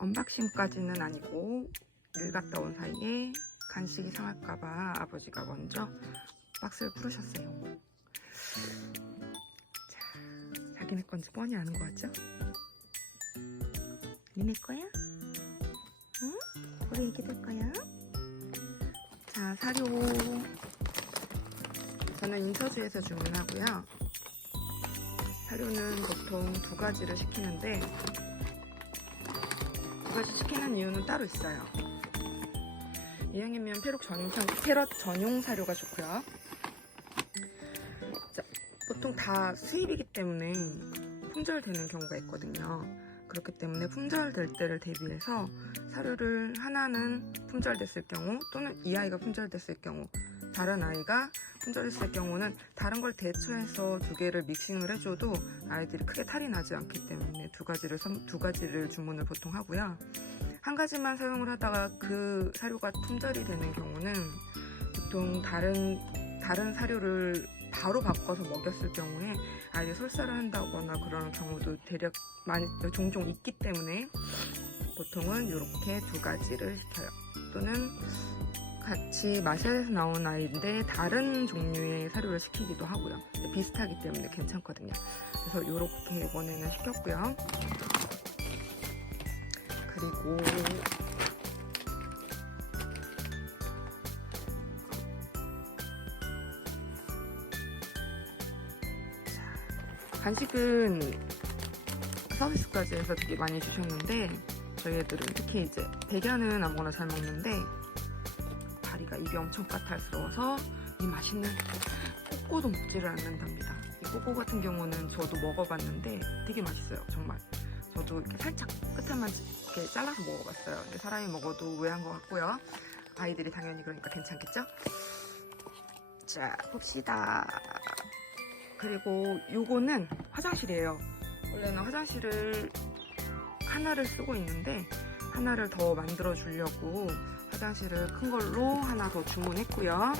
언박싱까지는 아니고 일 갔다 온 사이에 간식이 상할까봐 아버지가 먼저 박스를 풀으셨어요. 자, 자기네 건지 뻔히 아는 거 같죠? 니네 거야? 응? 우리 애기들 거야? 자, 사료. 저는 인서주에서 주문하고요. 사료는 보통 2가지를 시키는데 2가지 시키는 이유는 따로 있어요. 이왕이면 패럿 전용 사료가 좋고요. 자, 보통 다 수입이기 때문에 품절되는 경우가 있거든요. 그렇기 때문에 품절될 때를 대비해서 사료를 하나는 품절됐을 경우, 또는 이 아이가 품절됐을 경우, 다른 아이가 품절했을 경우는 다른 걸 대처해서 2개를 믹싱을 해줘도 아이들이 크게 탈이 나지 않기 때문에 2가지를 주문을 보통 하고요. 한 가지만 사용을 하다가 그 사료가 품절이 되는 경우는 보통 다른 사료를 바로 바꿔서 먹였을 경우에 아이들이 설사를 한다거나 그런 경우도 종종 있기 때문에 보통은 이렇게 2가지를 시켜요. 또는 같이 마샬에서 나온 아이인데 다른 종류의 사료를 시키기도 하고요. 비슷하기 때문에 괜찮거든요. 그래서 이렇게 이번에는 시켰고요. 그리고 간식은 서비스까지 해서 되게 많이 주셨는데 저희 애들은 특히 이제 백야는 아무거나 잘 먹는데 다리가 입이 엄청 까탈스러워서 이 맛있는 꼬꼬도 먹지를 않는답니다. 이 꼬꼬 같은 경우는 저도 먹어봤는데 되게 맛있어요. 정말 저도 이렇게 살짝 끝에만 이렇게 잘라서 먹어봤어요. 근데 사람이 먹어도 의외한 것 같고요. 아이들이 당연히 그러니까 괜찮겠죠? 자, 봅시다. 그리고 요거는 화장실이에요. 원래는 화장실을 하나를 쓰고 있는데 하나를 더 만들어 주려고 화장실을 큰 걸로 하나 더 주문했고요.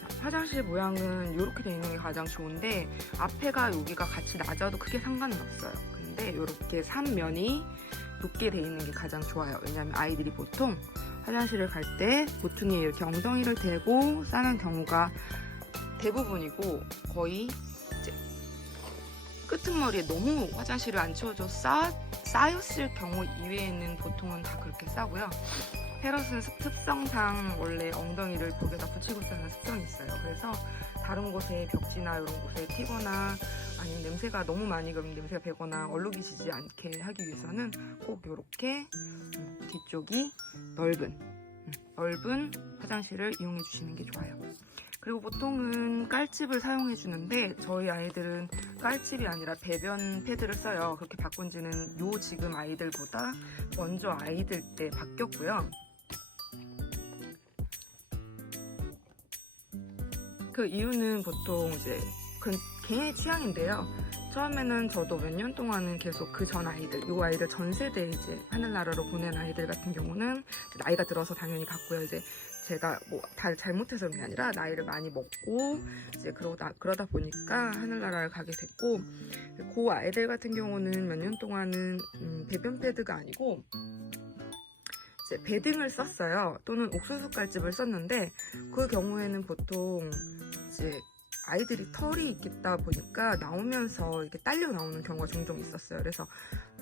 자, 화장실 모양은 이렇게 되어 있는 게 가장 좋은데 앞에가 여기가 같이 낮아도 크게 상관은 없어요. 근데 이렇게 3면이 높게 되어 있는 게 가장 좋아요. 왜냐하면 아이들이 보통 화장실을 갈 때 보통에 이렇게 엉덩이를 대고 싸는 경우가 대부분이고 거의 이제 끄트머리에 너무 화장실을 안 치워줘서 쌓였을 경우 이외에는 보통은 다 그렇게 싸고요. 패럿은 습성상 원래 엉덩이를 벽에다 붙이고 싸는 습성이 있어요. 그래서 다른 곳에 벽지나 이런 곳에 튀거나 아니면 냄새가 너무 많이 그러면 냄새가 배거나 얼룩이 지지 않게 하기 위해서는 꼭 이렇게 뒤쪽이 넓은 화장실을 이용해 주시는 게 좋아요. 그리고 보통은 깔집을 사용해 주는데 저희 아이들은 깔집이 아니라 배변 패드를 써요. 그렇게 바꾼 지는 지금 아이들보다 먼저 아이들 때 바뀌었고요. 그 이유는 보통 이제 개인의 취향인데요. 처음에는 저도 몇 년 동안은 계속 그 전 아이들, 이 아이들 전 세대 이제 하늘나라로 보낸 아이들 같은 경우는 나이가 들어서 당연히 갔고요. 이제 제가 뭐 다 잘못해서 그런 게 아니라 나이를 많이 먹고 이제 그러다 보니까 하늘나라를 가게 됐고, 그 아이들 같은 경우는 몇 년 동안은 배변 패드가 아니고 이제 베딩을 썼어요. 또는 옥수수 깔집을 썼는데 그 경우에는 보통 이제 아이들이 털이 있다 보니까 나오면서 이렇게 딸려 나오는 경우가 종종 있었어요. 그래서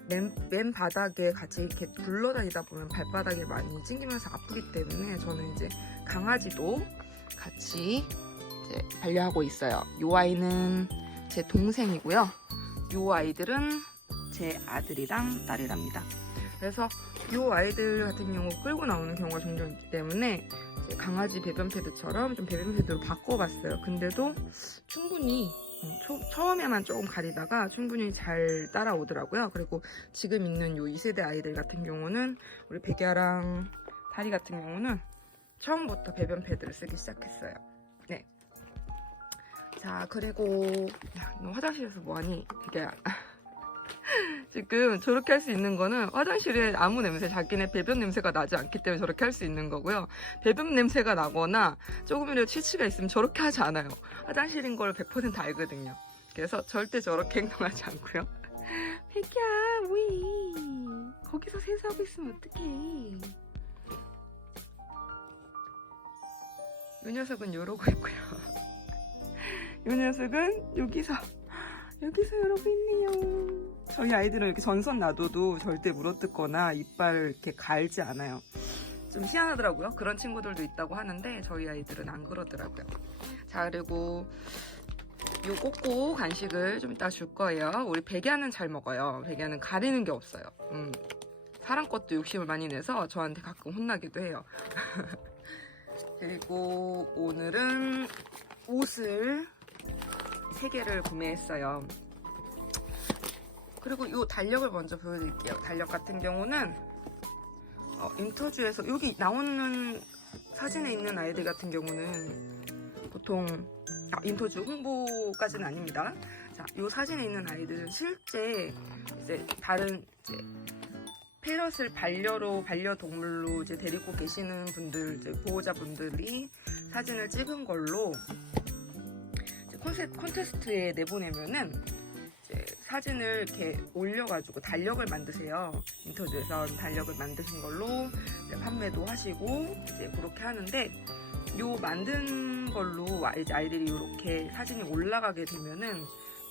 맨 바닥에 같이 이렇게 굴러다니다 보면 발바닥에 많이 찡기면서 아프기 때문에 저는 이제 강아지도 같이 이제 반려하고 있어요. 이 아이는 제 동생이고요. 이 아이들은 제 아들이랑 딸이랍니다. 그래서 이 아이들 같은 경우 끌고 나오는 경우가 종종 있기 때문에 강아지 배변 패드처럼 좀 배변 패드로 바꿔봤어요. 근데도 충분히 처음에만 조금 가리다가 충분히 잘 따라오더라고요. 그리고 지금 있는 요 2세대 아이들 같은 경우는 우리 백야랑 다리 같은 경우는 처음부터 배변 패드를 쓰기 시작했어요. 네. 자, 그리고 너 화장실에서 뭐하니? 백야야. 지금 저렇게 할 수 있는 거는 화장실에 아무 냄새, 자기네 배변 냄새가 나지 않기 때문에 저렇게 할 수 있는 거고요. 배변 냄새가 나거나 조금이라도 취치가 있으면 저렇게 하지 않아요. 화장실인 걸 100% 알거든요. 그래서 절대 저렇게 행동하지 않고요. 애기야, 뭐해? 거기서 세수하고 있으면 어떡해? 이 녀석은 이러고 있고요. 이 녀석은 여기서 이러고 있네요. 저희 아이들은 이렇게 전선 놔둬도 절대 물어뜯거나 이빨을 이렇게 갈지 않아요. 좀 희한하더라고요. 그런 친구들도 있다고 하는데 저희 아이들은 안 그러더라고요. 자, 그리고 요 꼬꼬 간식을 좀 이따 줄 거예요. 우리 백야는 잘 먹어요. 백야는 가리는 게 없어요. 사람 것도 욕심을 많이 내서 저한테 가끔 혼나기도 해요. 그리고 오늘은 옷을 3개를 구매했어요. 그리고 이 달력을 먼저 보여드릴게요. 달력 같은 경우는 인터뷰에서 여기 나오는 사진에 있는 아이들 같은 경우는 보통 인터뷰 홍보까지는 아닙니다. 자, 이 사진에 있는 아이들은 실제 이제 다른 이제 페럿을 반려동물로 이제 데리고 계시는 분들, 이제 보호자분들이 사진을 찍은 걸로 이제 콘테스트에 내보내면은 이제 사진을 이렇게 올려가지고 달력을 만드세요. 인터뷰에서 달력을 만드신 걸로 이제 판매도 하시고 이제 그렇게 하는데, 요 만든 걸로 이제 아이들이 이렇게 사진이 올라가게 되면은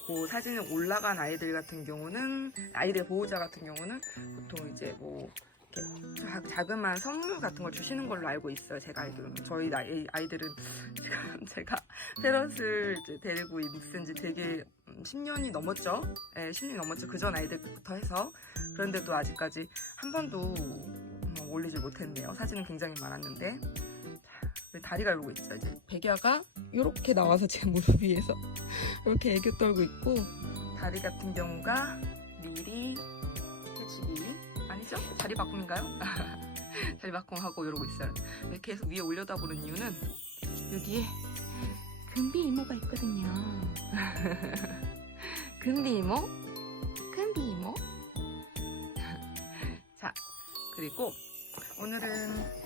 그 사진에 올라간 아이들 같은 경우는, 아이들 보호자 같은 경우는 보통 이제 뭐 이렇게 자그마한 선물 같은 걸 주시는 걸로 알고 있어요. 제가 알기로는. 저희 아이들은 지금 제가 페럿을 이제 데리고 있은 지 되게 10년이 넘었죠. 네, 10년이 넘었죠. 그전 아이들부터 해서. 그런데도 아직까지 한 번도 올리지 못했네요. 사진은 굉장히 많았는데. 다리가 이러고 있죠. 이제 백야가 이렇게 나와서 제 무릎 위에서 이렇게 애교 떨고 있고, 다리 같은 경우가 미리 해치기 아니죠? 자리 바꿈인가요? 자리 바꿈하고 이러고 있어요. 계속 위에 올려다보는 이유는 여기에 금비 이모가 있거든요. 금비 이모? 자, 그리고 오늘은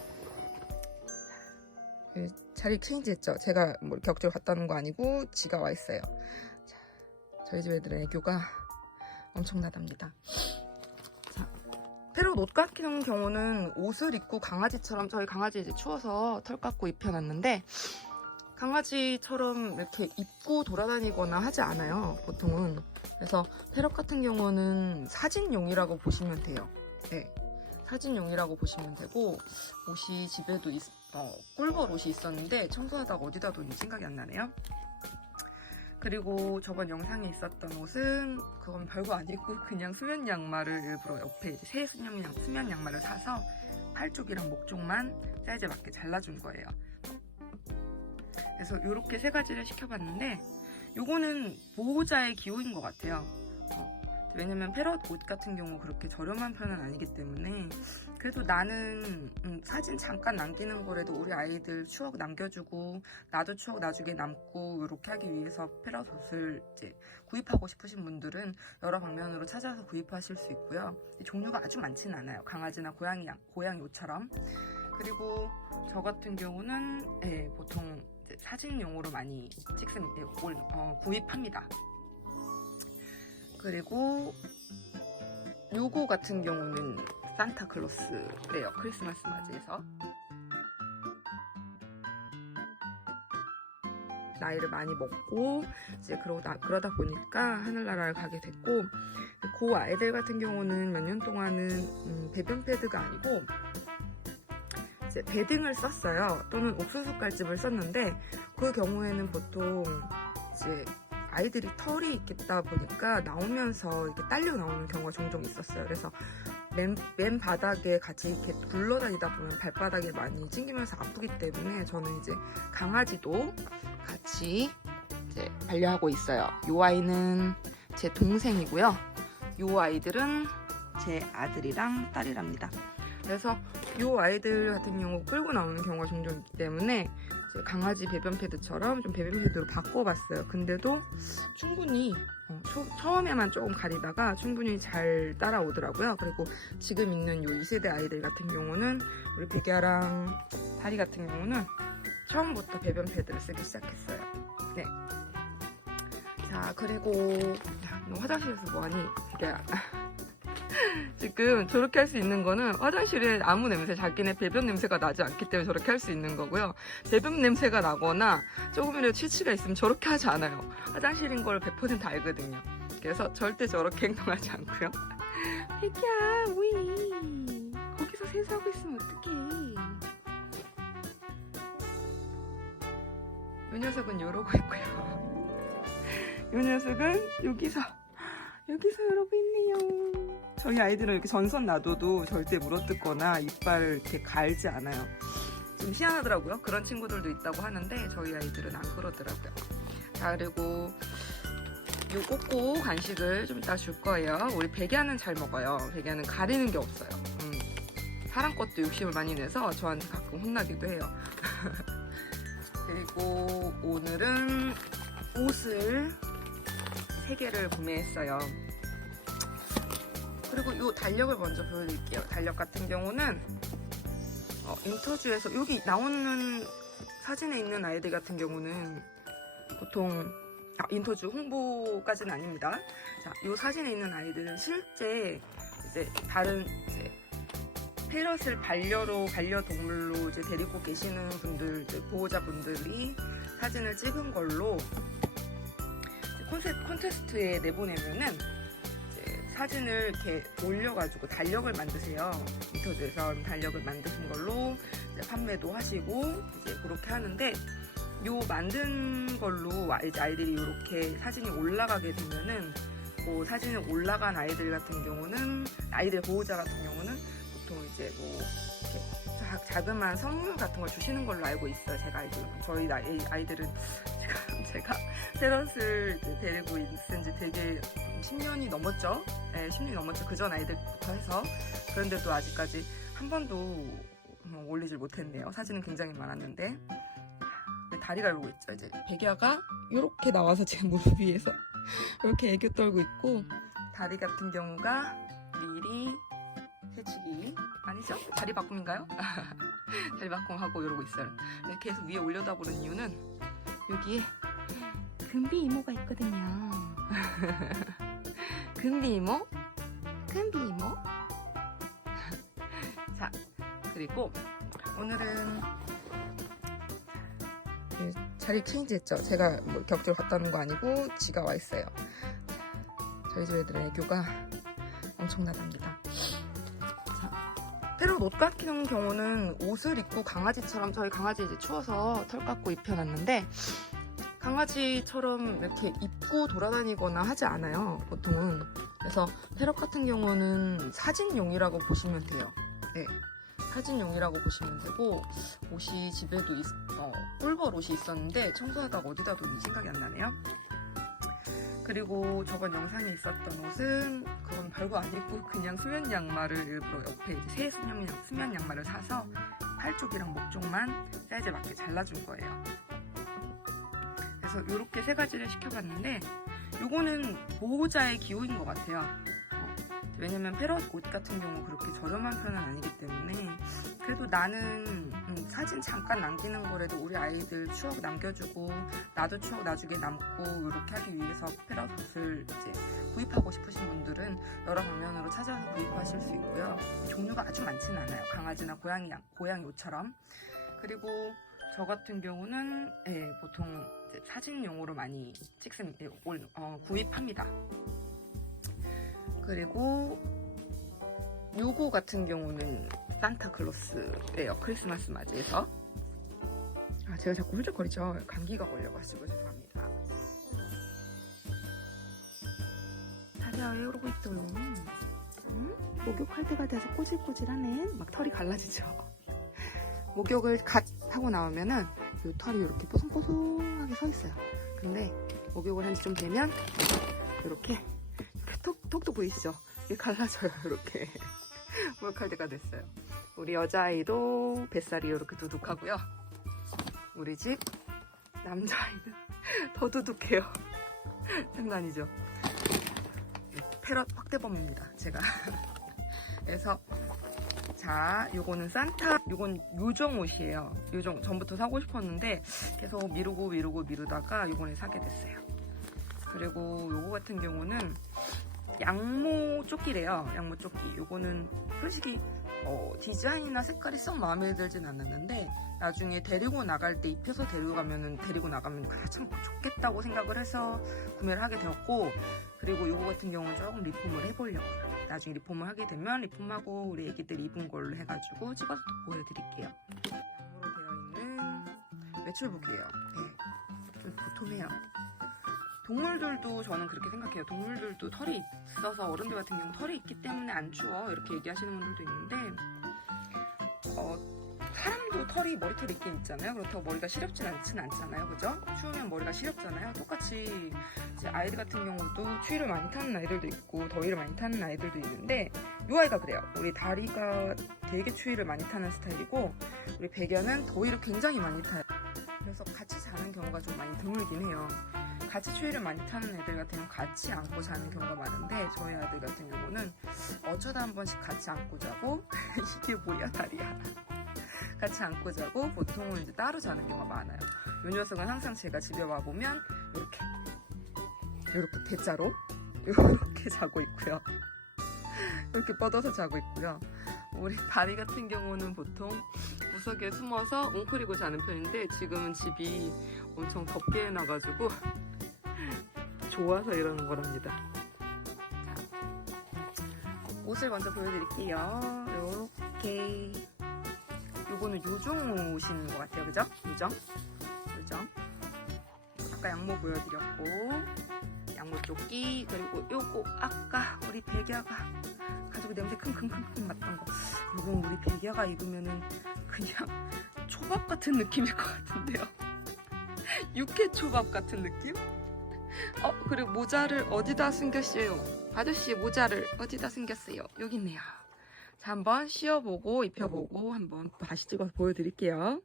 자리 체인지 했죠. 제가 뭐 이렇게 억지로 갔다 오는 거 아니고 지가 와 있어요. 자, 저희 집 애들은 애교가 엄청나답니다. 자, 페럿 옷 같은 경우는 옷을 입고 강아지처럼, 저희 강아지 이제 추워서 털 깎고 입혀놨는데 강아지처럼 이렇게 입고 돌아다니거나 하지 않아요, 보통은. 그래서 페럿 같은 경우는 사진용이라고 보시면 돼요. 네, 사진용이라고 보시면 되고, 옷이 집에도 꿀벌 옷이 있었는데 청소하다가 어디다 뒀는지 생각이 안 나네요. 그리고 저번 영상에 있었던 옷은 그건 별거 아니고 그냥 수면 양말을 일부러 옆에 이제 새 수면 양말을 사서 팔 쪽이랑 목 쪽만 사이즈에 맞게 잘라준 거예요. 그래서 이렇게 3가지를 시켜봤는데, 요거는 보호자의 기호인 것 같아요. 왜냐면 페럿 옷 같은 경우 그렇게 저렴한 편은 아니기 때문에, 그래도 나는 사진 잠깐 남기는 거라도 우리 아이들 추억 남겨주고 나도 추억 나중에 남고 이렇게 하기 위해서 페럿 옷을 이제 구입하고 싶으신 분들은 여러 방면으로 찾아서 구입하실 수 있고요. 종류가 아주 많지는 않아요. 강아지나 고양이 옷처럼. 그리고 저 같은 경우는 보통 이제 사진용으로 많이 구입합니다. 그리고 요거 같은 경우는 산타클로스래요. 크리스마스 맞이해서. 나이를 많이 먹고 이제 그러다 보니까 하늘나라를 가게 됐고, 그 아이들 같은 경우는 몇 년 동안은 배변 패드가 아니고 이제 베딩을 썼어요. 또는 옥수수 깔집을 썼는데, 그 경우에는 보통 이제 아이들이 털이 있겠다 보니까 나오면서 이렇게 딸려 나오는 경우가 종종 있었어요. 그래서 맨 바닥에 같이 이렇게 굴러다니다 보면 발바닥에 많이 찡기면서 아프기 때문에 저는 이제 강아지도 같이 이제 반려하고 있어요. 이 아이는 제 동생이고요. 이 아이들은 제 아들이랑 딸이랍니다. 그래서 이 아이들 같은 경우 끌고 나오는 경우가 종종 있기 때문에 강아지 배변 패드처럼 좀 배변 패드로 바꿔봤어요. 근데도 충분히 처음에만 조금 가리다가 충분히 잘 따라오더라고요. 그리고 지금 있는 요 2세대 아이들 같은 경우는 우리 백야랑 다리 같은 경우는 처음부터 배변 패드를 쓰기 시작했어요. 네. 자, 그리고 너 화장실에서 뭐하니? 이게 지금 저렇게 할 수 있는 거는 화장실에 아무 냄새, 자기네 배변 냄새가 나지 않기 때문에 저렇게 할 수 있는 거고요. 배변 냄새가 나거나 조금이라도 취취가 있으면 저렇게 하지 않아요. 화장실인 걸 100% 알거든요. 그래서 절대 저렇게 행동하지 않고요. 애기야, 뭐해? 거기서 세수하고 있으면 어떡해? 이 녀석은 이러고 있고요. 이 녀석은 여기서 이러고 있네요. 저희 아이들은 이렇게 전선 놔둬도 절대 물어뜯거나 이빨 이렇게 갈지 않아요. 좀 희한하더라고요. 그런 친구들도 있다고 하는데 저희 아이들은 안 그러더라고요. 자, 그리고 요 꼬꼬 간식을 좀 이따 줄 거예요. 우리 백야는 잘 먹어요. 백야는 가리는 게 없어요. 사람 것도 욕심을 많이 내서 저한테 가끔 혼나기도 해요. 그리고 오늘은 옷을 3개를 구매했어요. 그리고 이 달력을 먼저 보여드릴게요. 달력 같은 경우는 인터뷰에서 여기 나오는 사진에 있는 아이들 같은 경우는 보통 인터뷰 홍보까지는 아닙니다. 자, 이 사진에 있는 아이들은 실제 이제 다른 이제 페럿을 반려동물로 이제 데리고 계시는 분들, 보호자분들이 사진을 찍은 걸로 콘테스트에 내보내면은 사진을 이렇게 올려가지고 달력을 만드세요. 인터뷰에서 달력을 만드신 걸로 이제 판매도 하시고 이제 그렇게 하는데 요 만든 걸로 이제 아이들이 이렇게 사진이 올라가게 되면은 뭐 사진이 올라간 아이들 같은 경우는 아이들 보호자 같은 경우는 보통 이제 뭐 이렇게 자그마한 선물 같은 걸 주시는 걸로 알고 있어요. 제가 알기로는 저희 아이들은 제가 페럿을 데리고 있은 지 되게 10년이 넘었죠. 네, 10년이 넘었죠. 그전 아이들부터 해서. 그런데도 아직까지 한 번도 올리질 못했네요. 사진은 굉장히 많았는데. 다리가 이러고 있죠. 이제 백야가 이렇게 나와서 제 무릎 위에서 이렇게 애교 떨고 있고, 다리 같은 경우가 미리 새치기 아니죠? 다리 바꿈인가요? 다리 바꿈하고 이러고 있어요. 이렇게 해서 위에 올려다보는 이유는 여기에 금비 이모가 있거든요. 금비 이모? 자, 그리고 오늘은 자리 체인지 했죠. 제가 뭐 격주로 갔다 오는 거 아니고 지가 와 있어요. 저희 집 애들의 애교가 엄청나답니다. 페럿 옷 같은 경우는 옷을 입고 강아지처럼, 저희 강아지 이제 추워서 털 깎고 입혀놨는데 강아지처럼 이렇게 입고 돌아다니거나 하지 않아요, 보통은. 그래서 페럿 같은 경우는 사진용이라고 보시면 돼요. 네, 사진용이라고 보시면 되고, 옷이 집에도 꿀벌 옷이 있었는데 청소하다가 어디다 뒀는지 생각이 안 나네요. 그리고 저번 영상에 있었던 옷은 그건 별거 안 입고 그냥 수면 양말을 일부러 옆에 이제 새 수면 양말을 사서 팔 쪽이랑 목 쪽만 사이즈에 맞게 잘라준 거예요. 그래서 이렇게 3가지를 시켜봤는데 요거는 보호자의 기호인 것 같아요. 왜냐면 페럿 옷 같은 경우 그렇게 저렴한 편은 아니기 때문에 그래도 나는 사진 잠깐 남기는 거라도 우리 아이들 추억 남겨주고 나도 추억 나중에 남고 이렇게 하기 위해서 페럿 옷을 이제 구입하고 싶으신 분들은 여러 방면으로 찾아서 구입하실 수 있고요. 종류가 아주 많지는 않아요. 강아지나 고양이 옷처럼. 그리고 저 같은 경우는 보통 이제 사진용으로 많이 구입합니다. 그리고 요거 같은 경우는 산타클로스예요. 크리스마스 맞이해서. 제가 자꾸 훌쩍거리죠. 감기가 걸려가지고 죄송합니다. 다리야 왜 그러고 있어요? 응? 목욕할 때가 돼서 꼬질꼬질하네. 막 털이 갈라지죠. 목욕을 갓 하고 나오면은 이 털이 이렇게 뽀송뽀송하게 서 있어요. 근데 목욕을 한 지 좀 되면 이렇게 톡톡 보이시죠? 이게 갈라져요. 이렇게 목욕할 때가 됐어요. 우리 여자아이도 뱃살이 이렇게 두둑하고요. 우리 집 남자아이는 더 두둑해요. 장난이죠? 페럿 확대범입니다. 제가. 그래서 자, 요거는 요건 요정 옷이에요. 요정 전부터 사고 싶었는데 계속 미루다가 요번에 사게 됐어요. 그리고 요거 같은 경우는 양모 조끼래요. 양모 조끼. 요거는 솔직히 디자인이나 색깔이 썩 마음에 들진 않았는데 나중에 데리고 나갈 때 입혀서 데리고 나가면 가장 좋겠다고 생각을 해서 구매를 하게 되었고, 그리고 요거 같은 경우는 조금 리폼을 해보려고요. 나중에 리폼을 하게 되면 리폼하고 우리 애기들 입은 걸로 해가지고 찍어서 또 보여드릴게요. 양모로 되어 있는 외출복이에요. 네, 좀 보통해요. 동물들도 저는 그렇게 생각해요. 동물들도 털이 있어서 어른들 같은 경우 털이 있기 때문에 안 추워 이렇게 얘기하시는 분들도 있는데 사람도 머리털이 있긴 있잖아요. 그렇다고 머리가 시렵진 않잖아요. 그죠? 추우면 머리가 시렵잖아요. 똑같이 이제 아이들 같은 경우도 추위를 많이 타는 아이들도 있고 더위를 많이 타는 아이들도 있는데 이 아이가 그래요. 우리 다리가 되게 추위를 많이 타는 스타일이고 우리 배견은 더위를 굉장히 많이 타요. 그래서 같이 자는 경우가 좀 많이 드물긴 해요. 같이 추위를 많이 타는 애들 같은 경우는 같이 안고 자는 경우가 많은데 저희 아들 같은 경우는 어쩌다 한 번씩 같이 안고 자고 이게 뭐야 다리야 같이 안고 자고 보통은 이제 따로 자는 경우가 많아요. 이 녀석은 항상 제가 집에 와보면 이렇게 대자로 이렇게 자고 있고요. 이렇게 뻗어서 자고 있고요. 우리 다리 같은 경우는 보통 구석에 숨어서 웅크리고 자는 편인데 지금은 집이 엄청 덥게 해놔가지고 좋아서 이러는 거랍니다. 자, 옷을 먼저 보여드릴게요. 요렇게 요거는 요정 옷인 것 같아요. 그죠? 요정. 아까 양모 보여드렸고 양모 조끼 그리고 요거 아까 우리 백야가 가지고 냄새 킁킁킁 맡던 거 요거 우리 백야가 입으면은 그냥 초밥 같은 느낌일 것 같은데요. 육회 초밥 같은 느낌? 그리고 모자를 어디다 숨겼어요? 아저씨 모자를 어디다 숨겼어요? 여기 있네요. 자, 한번 씌워보고 입혀보고 한번 다시 찍어서 보여드릴게요.